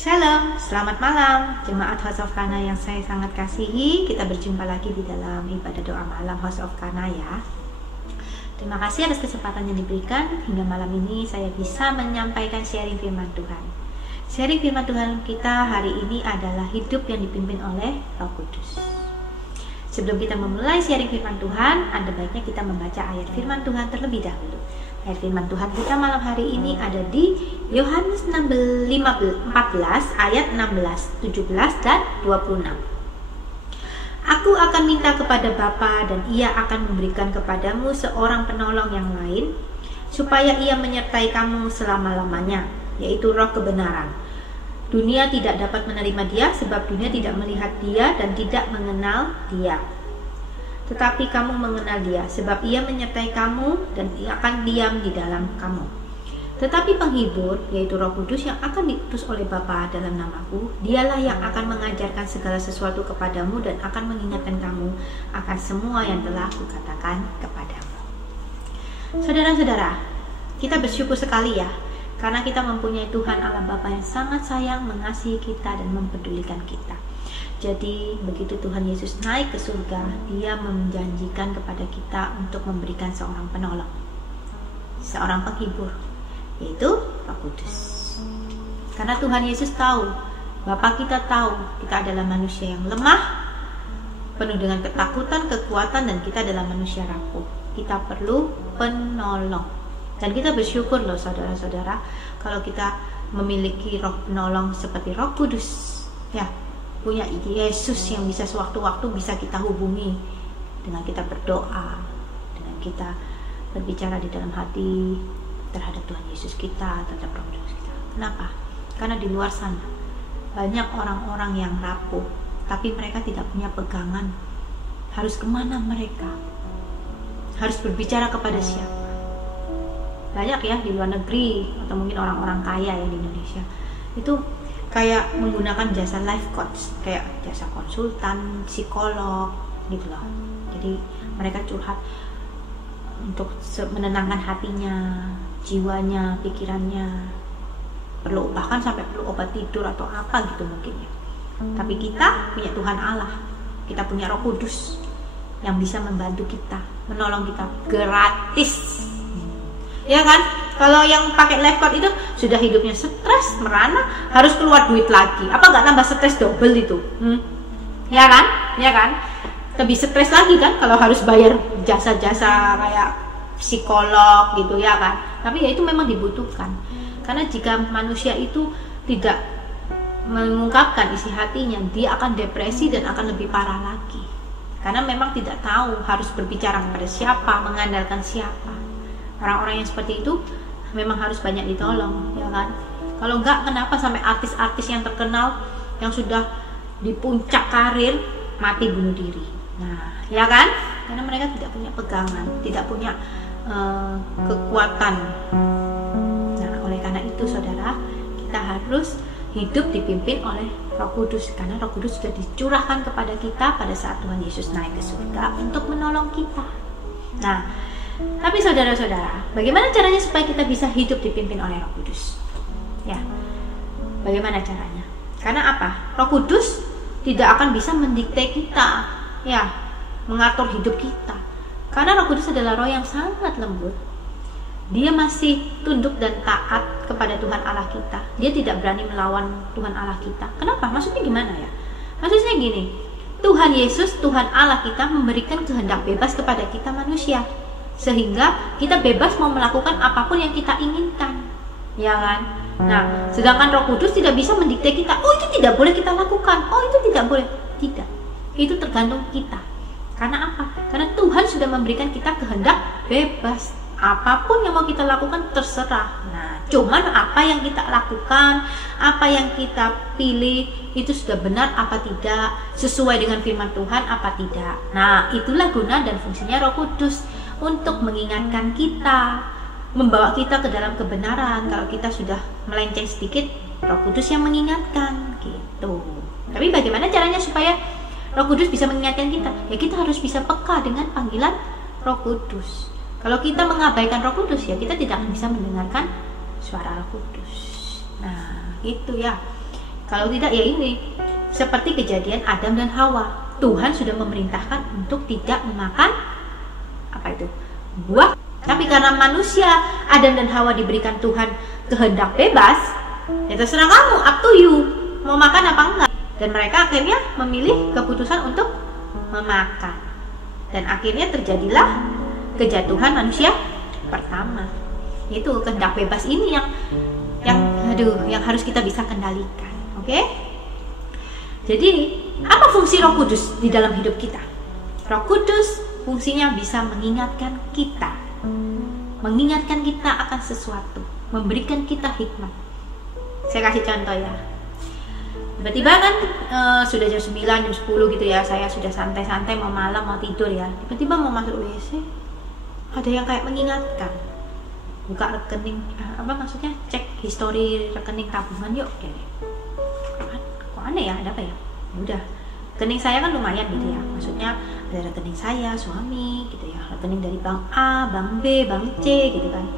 Shalom, selamat malam jemaat House of Kana yang saya sangat kasihi. Kita berjumpa lagi di dalam ibadah doa malam House of Kana ya. Terima kasih atas kesempatan yang diberikan. Hingga malam ini saya bisa menyampaikan sharing firman Tuhan. Sharing firman Tuhan kita hari ini adalah hidup yang dipimpin oleh Roh Kudus. Sebelum kita memulai sharing firman Tuhan, ada baiknya kita membaca ayat firman Tuhan terlebih dahulu. Ayat firman Tuhan kita malam hari ini ada di Yohanes 14 ayat 16, 17 dan 26. Aku akan minta kepada Bapa dan Ia akan memberikan kepadamu seorang penolong yang lain, supaya Ia menyertai kamu selama-lamanya, yaitu Roh kebenaran. Dunia tidak dapat menerima Dia sebab dunia tidak melihat Dia dan tidak mengenal Dia. Tetapi kamu mengenal Dia, sebab Ia menyertai kamu dan Ia akan diam di dalam kamu. Tetapi penghibur, yaitu Roh Kudus yang akan diutus oleh Bapa dalam namaku, Dialah yang akan mengajarkan segala sesuatu kepadamu dan akan mengingatkan kamu akan semua yang telah Kukatakan kepadamu. Saudara-saudara, kita bersyukur sekali ya, karena kita mempunyai Tuhan Allah Bapa yang sangat sayang, mengasihi kita dan mempedulikan kita. Jadi begitu Tuhan Yesus naik ke surga, Dia menjanjikan kepada kita untuk memberikan seorang penolong, seorang penghibur, yaitu Roh Kudus. Karena Tuhan Yesus tahu, Bapa kita tahu kita adalah manusia yang lemah, penuh dengan ketakutan, kekuatan, dan kita adalah manusia rapuh. Kita perlu penolong. Dan kita bersyukur loh saudara-saudara, kalau kita memiliki roh penolong seperti Roh Kudus, ya, punya Yesus yang bisa sewaktu-waktu bisa kita hubungi dengan kita berdoa, dengan kita berbicara di dalam hati terhadap Tuhan Yesus kita, terhadap Roh Kudus kita. Kenapa? Karena di luar sana banyak orang-orang yang rapuh, tapi mereka tidak punya pegangan. Harus kemana mereka? Harus berbicara kepada siapa? Banyak ya di luar negeri atau mungkin orang-orang kaya yang di Indonesia itu kayak menggunakan jasa life coach, kayak jasa konsultan, psikolog gitu loh. Jadi mereka curhat untuk menenangkan hatinya, jiwanya, pikirannya, bahkan sampai perlu obat tidur atau apa gitu mungkin ya. Tapi kita punya Tuhan Allah, kita punya Roh Kudus yang bisa membantu kita, menolong kita gratis. Ya kan? Kalau yang pakai life coach itu sudah hidupnya stres, merana, harus keluar duit lagi. Apa nggak tambah stres double itu? Ya kan? Ya kan? Lebih stres lagi kan kalau harus bayar jasa-jasa kayak psikolog gitu ya kan? Tapi ya itu memang dibutuhkan. Karena jika manusia itu tidak mengungkapkan isi hatinya, dia akan depresi dan akan lebih parah lagi. Karena memang tidak tahu harus berbicara kepada siapa, mengandalkan siapa. Orang-orang yang seperti itu memang harus banyak ditolong, ya kan? Kalau enggak, kenapa sampai artis-artis yang terkenal yang sudah di puncak karir mati bunuh diri? Nah, ya kan? Karena mereka tidak punya pegangan, tidak punya kekuatan. Nah, oleh karena itu saudara, kita harus hidup dipimpin oleh Roh Kudus, karena Roh Kudus sudah dicurahkan kepada kita pada saat Tuhan Yesus naik ke surga untuk menolong kita. Nah, tapi saudara-saudara, bagaimana caranya supaya kita bisa hidup dipimpin oleh Roh Kudus? Ya, bagaimana caranya? Karena apa? Roh Kudus tidak akan bisa mendikte kita, ya, mengatur hidup kita. Karena Roh Kudus adalah roh yang sangat lembut. Dia masih tunduk dan taat kepada Tuhan Allah kita. Dia tidak berani melawan Tuhan Allah kita. Kenapa? Maksudnya gimana ya? Maksudnya gini, Tuhan Yesus, Tuhan Allah kita memberikan kehendak bebas kepada kita manusia, sehingga kita bebas mau melakukan apapun yang kita inginkan, ya kan? Nah, sedangkan Roh Kudus tidak bisa mendikte kita, oh itu tidak boleh kita lakukan, oh itu tidak boleh. Tidak, itu tergantung kita. Karena apa? Karena Tuhan sudah memberikan kita kehendak bebas. Apapun yang mau kita lakukan terserah. Nah, cuman apa yang kita lakukan, apa yang kita pilih, itu sudah benar apa tidak, sesuai dengan firman Tuhan apa tidak. Nah, itulah guna dan fungsinya Roh Kudus, untuk mengingatkan kita, membawa kita ke dalam kebenaran. Kalau kita sudah melenceng sedikit, Roh Kudus yang mengingatkan gitu. Tapi bagaimana caranya supaya Roh Kudus bisa mengingatkan kita? Ya kita harus bisa peka dengan panggilan Roh Kudus. Kalau kita mengabaikan Roh Kudus, ya kita tidak akan bisa mendengarkan suara Roh Kudus. Nah, itu ya. Kalau tidak ya ini, seperti kejadian Adam dan Hawa. Tuhan sudah memerintahkan untuk tidak memakan buah. Tapi karena manusia, Adam dan Hawa diberikan Tuhan kehendak bebas, ya terserah kamu, up to you, mau makan apa enggak. Dan mereka akhirnya memilih keputusan untuk memakan. Dan akhirnya terjadilah kejatuhan manusia pertama. Itu kehendak bebas ini yang harus kita bisa kendalikan. Oke? Jadi, apa fungsi Roh Kudus di dalam hidup kita? Roh Kudus fungsinya bisa mengingatkan kita akan sesuatu, memberikan kita hikmat. Saya kasih contoh ya. Tiba-tiba kan sudah jam 9, jam 10 gitu ya, saya sudah santai-santai mau malam, mau tidur ya. Tiba-tiba mau masuk WC, ada yang kayak mengingatkan. Buka rekening, cek histori rekening tabungan yuk. Kok aneh ya, ada apa ya? Udah, rekening saya kan lumayan gitu ya. Maksudnya ada rekening saya, suami gitu ya, rekening dari bank A, bank B, bank C gitu kan.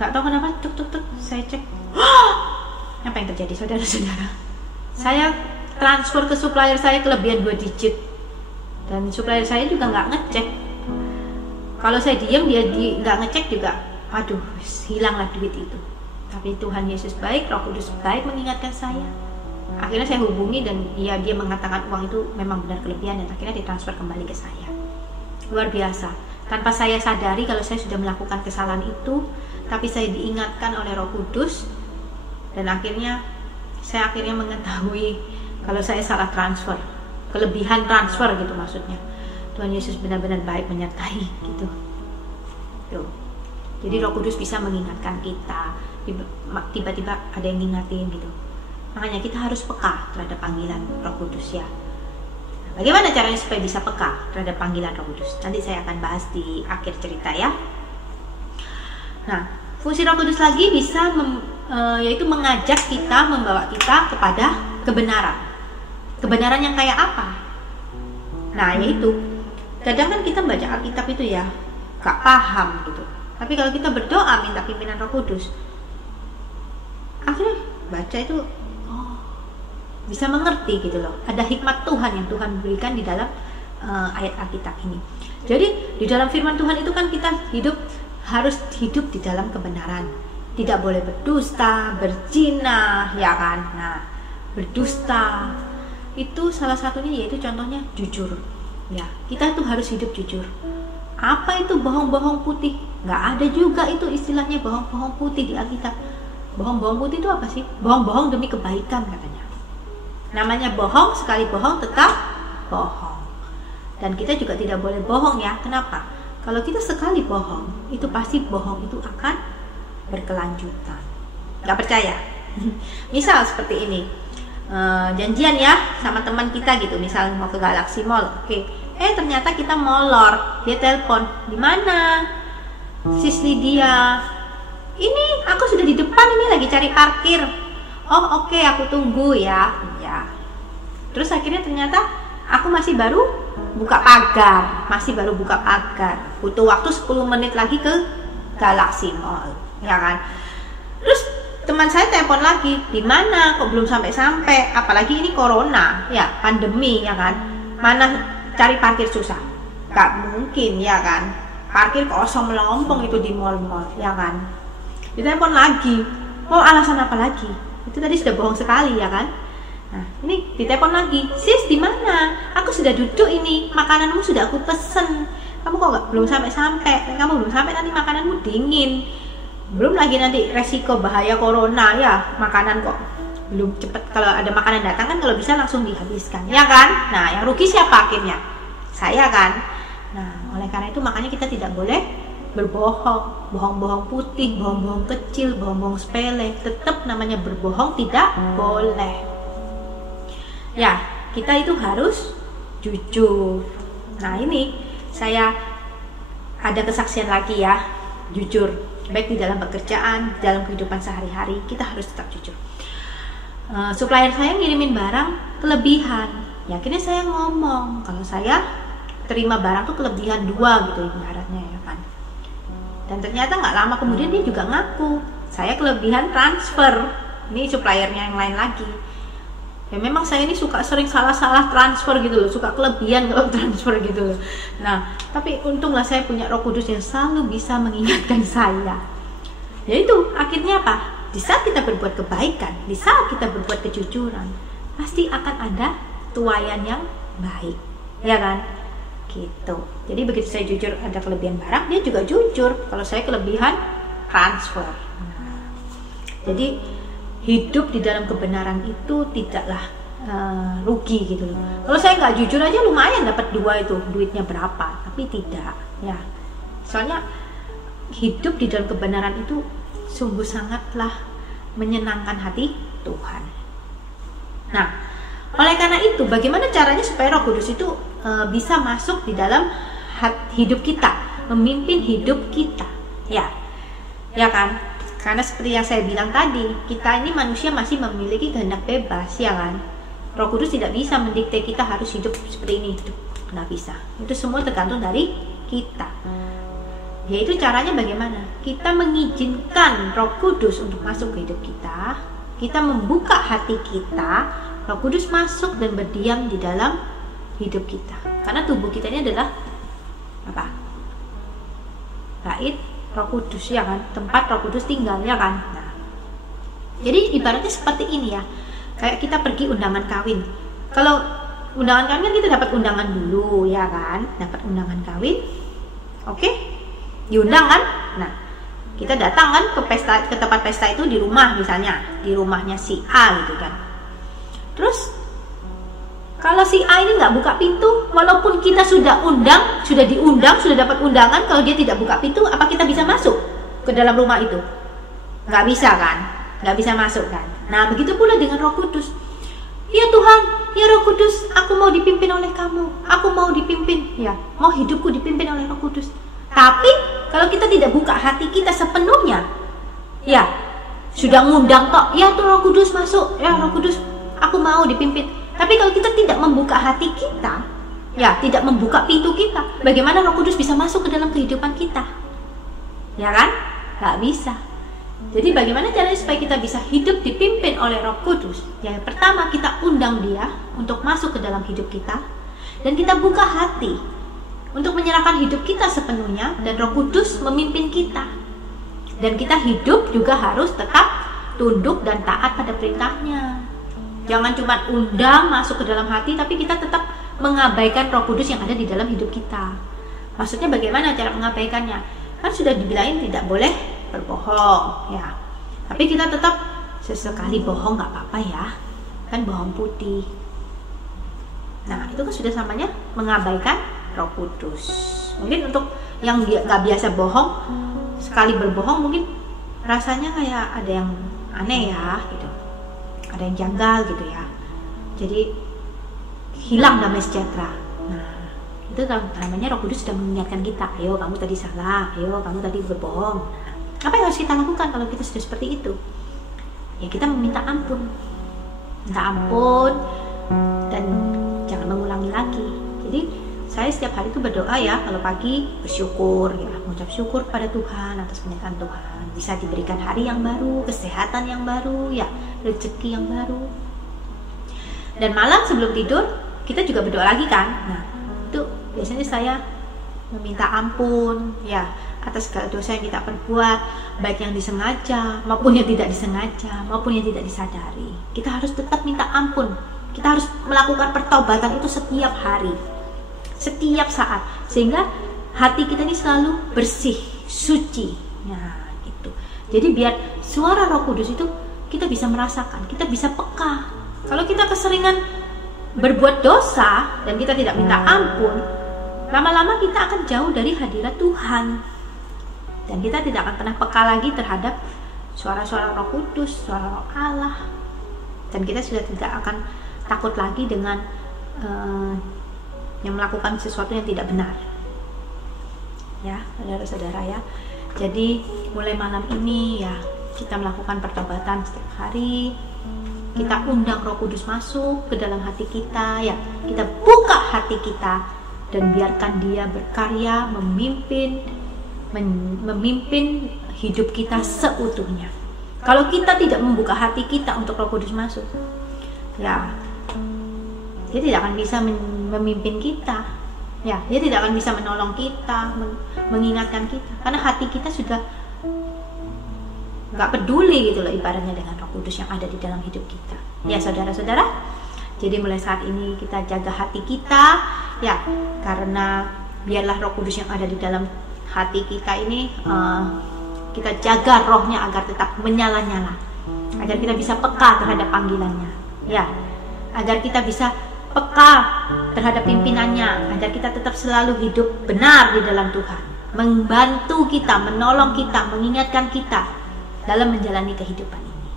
Gak tahu kenapa, tuk, saya cek. Apa yang terjadi saudara-saudara? Saya transfer ke supplier saya kelebihan 2 digit. Dan supplier saya juga nggak ngecek. Kalau saya diam, dia nggak ngecek juga. Aduh, hilanglah duit itu. Tapi Tuhan Yesus baik, Roh Kudus baik mengingatkan saya. Akhirnya saya hubungi dan dia mengatakan uang itu memang benar kelebihan dan akhirnya ditransfer kembali ke saya. Luar biasa. Tanpa saya sadari kalau saya sudah melakukan kesalahan itu, tapi saya diingatkan oleh Roh Kudus dan saya akhirnya mengetahui kalau saya salah transfer, kelebihan transfer gitu maksudnya. Tuhan Yesus benar-benar baik menyertai gitu. Tuh. Jadi Roh Kudus bisa mengingatkan kita, tiba-tiba ada yang ngingatin gitu. Makanya kita harus peka terhadap panggilan Roh Kudus ya. Bagaimana caranya supaya bisa peka terhadap panggilan Roh Kudus? Nanti saya akan bahas di akhir cerita ya. Nah, fungsi Roh Kudus lagi bisa yaitu mengajak kita, membawa kita kepada kebenaran. Kebenaran yang kayak apa? Nah, yaitu kadang kan kita baca Alkitab itu ya gak paham gitu. Tapi kalau kita berdoa minta pimpinan Roh Kudus, akhirnya baca itu bisa mengerti gitu loh. Ada hikmat Tuhan yang Tuhan berikan di dalam ayat Alkitab ini. Jadi di dalam firman Tuhan itu kan kita harus hidup di dalam kebenaran. Tidak boleh berdusta, berzina, ya kan? Nah, berdusta itu salah satunya yaitu contohnya jujur. Ya, kita tuh harus hidup jujur. Apa itu bohong-bohong putih? Nggak ada juga itu istilahnya bohong-bohong putih di Alkitab. Bohong-bohong putih itu apa sih? Bohong-bohong demi kebaikan katanya. Namanya bohong, sekali bohong tetap bohong. Dan kita juga tidak boleh bohong ya. Kenapa? Kalau kita sekali bohong, itu pasti bohong itu akan berkelanjutan. Gak percaya? Misal seperti ini, janjian ya sama teman kita gitu, misal mau ke Galaxy Mall. Oke. Ternyata kita molor. Dia telepon, di mana? Sis Lydia, ini aku sudah di depan, ini lagi cari parkir. Oh oke, aku tunggu ya. Ya. Terus akhirnya ternyata aku masih baru buka pagar, butuh waktu 10 menit lagi ke Galaxy Mall, ya kan? Terus teman saya telepon lagi, di mana? Kok belum sampai-sampai? Apalagi ini corona, ya, pandemi, ya kan? Mana cari parkir susah? Gak mungkin, ya kan? Parkir kosong melompong itu di mall-mall, ya kan? Ditelepon lagi, mau alasan apa lagi? Itu tadi sudah bohong sekali, ya kan? Nah, ini ditelepon lagi, sis di mana? Aku sudah duduk ini, makananmu sudah aku pesen. Kamu kok belum sampai? Kamu belum sampai, nanti makananmu dingin. Belum lagi nanti resiko bahaya corona ya, makanan kok belum cepet. Kalau ada makanan datang kan kalau bisa langsung dihabiskan, ya kan? Nah, yang rugi siapa akhirnya? Saya kan. Nah, oleh karena itu makanya kita tidak boleh berbohong, bohong-bohong putih, bohong-bohong kecil, bohong-bohong sepele. Tetap namanya berbohong tidak boleh. Ya, kita itu harus jujur. Nah, ini saya ada kesaksian lagi ya, jujur. Baik di dalam pekerjaan, di dalam kehidupan sehari-hari, kita harus tetap jujur. Supplier saya ngirimin barang kelebihan. Ya, akhirnya saya ngomong kalau saya terima barang tuh kelebihan 2 gitu ibaratnya, ya kan. Dan ternyata nggak lama kemudian dia juga ngaku, saya kelebihan transfer. ini suppliernya yang lain lagi. Ya memang saya ini suka sering salah-salah transfer gitu loh, suka kelebihan kalau transfer gitu loh. Nah, tapi untunglah saya punya Roh Kudus yang selalu bisa mengingatkan saya. Yaitu akhirnya apa? Di saat kita berbuat kebaikan, di saat kita berbuat kejujuran, pasti akan ada tuaian yang baik, ya kan? Gitu. Jadi begitu saya jujur ada kelebihan barang, dia juga jujur kalau saya kelebihan transfer. Jadi hidup di dalam kebenaran itu tidaklah rugi gitu loh. Kalau saya nggak jujur aja lumayan dapat 2 itu, duitnya berapa, tapi tidak ya. Soalnya hidup di dalam kebenaran itu sungguh sangatlah menyenangkan hati Tuhan. Nah, oleh karena itu bagaimana caranya supaya Roh Kudus itu bisa masuk di dalam hidup kita, memimpin hidup kita, ya kan? Karena seperti yang saya bilang tadi, kita ini manusia masih memiliki kehendak bebas, ya kan? Roh Kudus tidak bisa mendikte kita harus hidup seperti ini, nggak bisa. Itu semua tergantung dari kita. Yaitu caranya bagaimana? Kita mengizinkan Roh Kudus untuk masuk ke hidup kita. Kita membuka hati kita, Roh Kudus masuk dan berdiam di dalam hidup kita. Karena tubuh kita ini adalah apa? Bait Roh Kudus, ya kan? Tempat Roh Kudus tinggal, ya kan? Nah, jadi ibaratnya seperti ini ya. Kayak kita pergi undangan kawin. Kalau undangan kawin kan kita dapat undangan dulu, ya kan? Dapat undangan kawin. Oke? Diundang kan? Nah, kita datang kan ke tempat pesta itu di rumah misalnya, di rumahnya si A gitu kan. Terus kalau si A ini nggak buka pintu, walaupun kita sudah diundang, sudah dapat undangan, kalau dia tidak buka pintu, apa kita bisa masuk ke dalam rumah itu? Nggak bisa kan? Nggak bisa masuk kan? Nah, begitu pula dengan Roh Kudus. Ya Tuhan, ya Roh Kudus, aku mau dipimpin oleh kamu. Aku mau dipimpin, ya, mau hidupku dipimpin oleh Roh Kudus. Tapi kalau kita tidak buka hati kita sepenuhnya, ya sudah ngundang kok, ya tuh Roh Kudus masuk, ya Roh Kudus, aku mau dipimpin. Tapi kalau kita tidak membuka hati kita, ya tidak membuka pintu kita, bagaimana Roh Kudus bisa masuk ke dalam kehidupan kita? Ya kan? Gak bisa. Jadi bagaimana caranya supaya kita bisa hidup dipimpin oleh Roh Kudus? Yang pertama, kita undang dia untuk masuk ke dalam hidup kita, dan kita buka hati untuk menyerahkan hidup kita sepenuhnya, dan Roh Kudus memimpin kita. Dan kita hidup juga harus tetap tunduk dan taat pada perintahnya. Jangan cuma undang masuk ke dalam hati, tapi kita tetap mengabaikan Roh Kudus yang ada di dalam hidup kita. Maksudnya bagaimana cara mengabaikannya? Kan sudah dibilangin tidak boleh berbohong, ya. Tapi kita tetap sesekali bohong nggak apa-apa ya, kan bohong putih. Nah, itu kan sudah samanya mengabaikan Roh Kudus. Mungkin untuk yang nggak biasa bohong, sekali berbohong mungkin rasanya kayak ada yang aneh ya, gitu. Ada yang janggal gitu ya. Jadi hilang damai sejahtera. Nah, itu namanya Roh Kudus sudah mengingatkan kita, ayo kamu tadi salah, ayo kamu tadi berbohong. Nah, apa yang harus kita lakukan kalau kita sudah seperti itu? Ya kita meminta ampun. Minta ampun dan jangan mengulangi lagi. Jadi saya setiap hari itu berdoa ya, kalau pagi bersyukur ya, mengucap syukur pada Tuhan atas penyertaan Tuhan, bisa diberikan hari yang baru, kesehatan yang baru ya, rezeki yang baru. Dan malam sebelum tidur kita juga berdoa lagi kan. Nah, itu biasanya saya meminta ampun ya atas segala dosa yang kita perbuat, baik yang disengaja maupun yang tidak disengaja maupun yang tidak disadari. Kita harus tetap minta ampun. Kita harus melakukan pertobatan itu setiap hari, setiap saat, sehingga hati kita ini selalu bersih, suci. Nah, gitu. Jadi biar suara Roh Kudus itu kita bisa merasakan, kita bisa peka. Kalau kita keseringan berbuat dosa dan kita tidak minta ampun, lama-lama kita akan jauh dari hadirat Tuhan. Dan kita tidak akan pernah peka lagi terhadap suara-suara Roh Kudus, suara Roh Allah. Dan kita sudah tidak akan takut lagi dengan yang melakukan sesuatu yang tidak benar. Ya, saudara-saudara ya. Jadi mulai malam ini ya, kita melakukan pertobatan setiap hari. Kita undang Roh Kudus masuk ke dalam hati kita ya. Kita buka hati kita dan biarkan dia berkarya, memimpin hidup kita seutuhnya. Kalau kita tidak membuka hati kita untuk Roh Kudus masuk, ya dia tidak akan bisa memimpin kita, ya dia tidak akan bisa menolong kita, mengingatkan kita, karena hati kita sudah nggak peduli gitu loh ibaratnya dengan Roh Kudus yang ada di dalam hidup kita. Ya saudara-saudara, jadi mulai saat ini kita jaga hati kita, ya, karena biarlah Roh Kudus yang ada di dalam hati kita ini, kita jaga rohnya agar tetap menyala-nyala, agar kita bisa peka terhadap panggilannya, ya, agar kita bisa peka terhadap pimpinannya, agar kita tetap selalu hidup benar di dalam Tuhan, membantu kita, menolong kita, mengingatkan kita dalam menjalani kehidupan ini.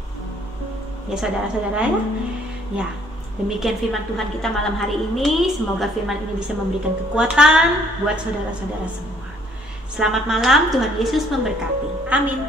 Ya saudara-saudara, ya, demikian firman Tuhan kita malam hari ini. Semoga firman ini bisa memberikan kekuatan buat saudara-saudara semua. Selamat malam, Tuhan Yesus memberkati. Amin.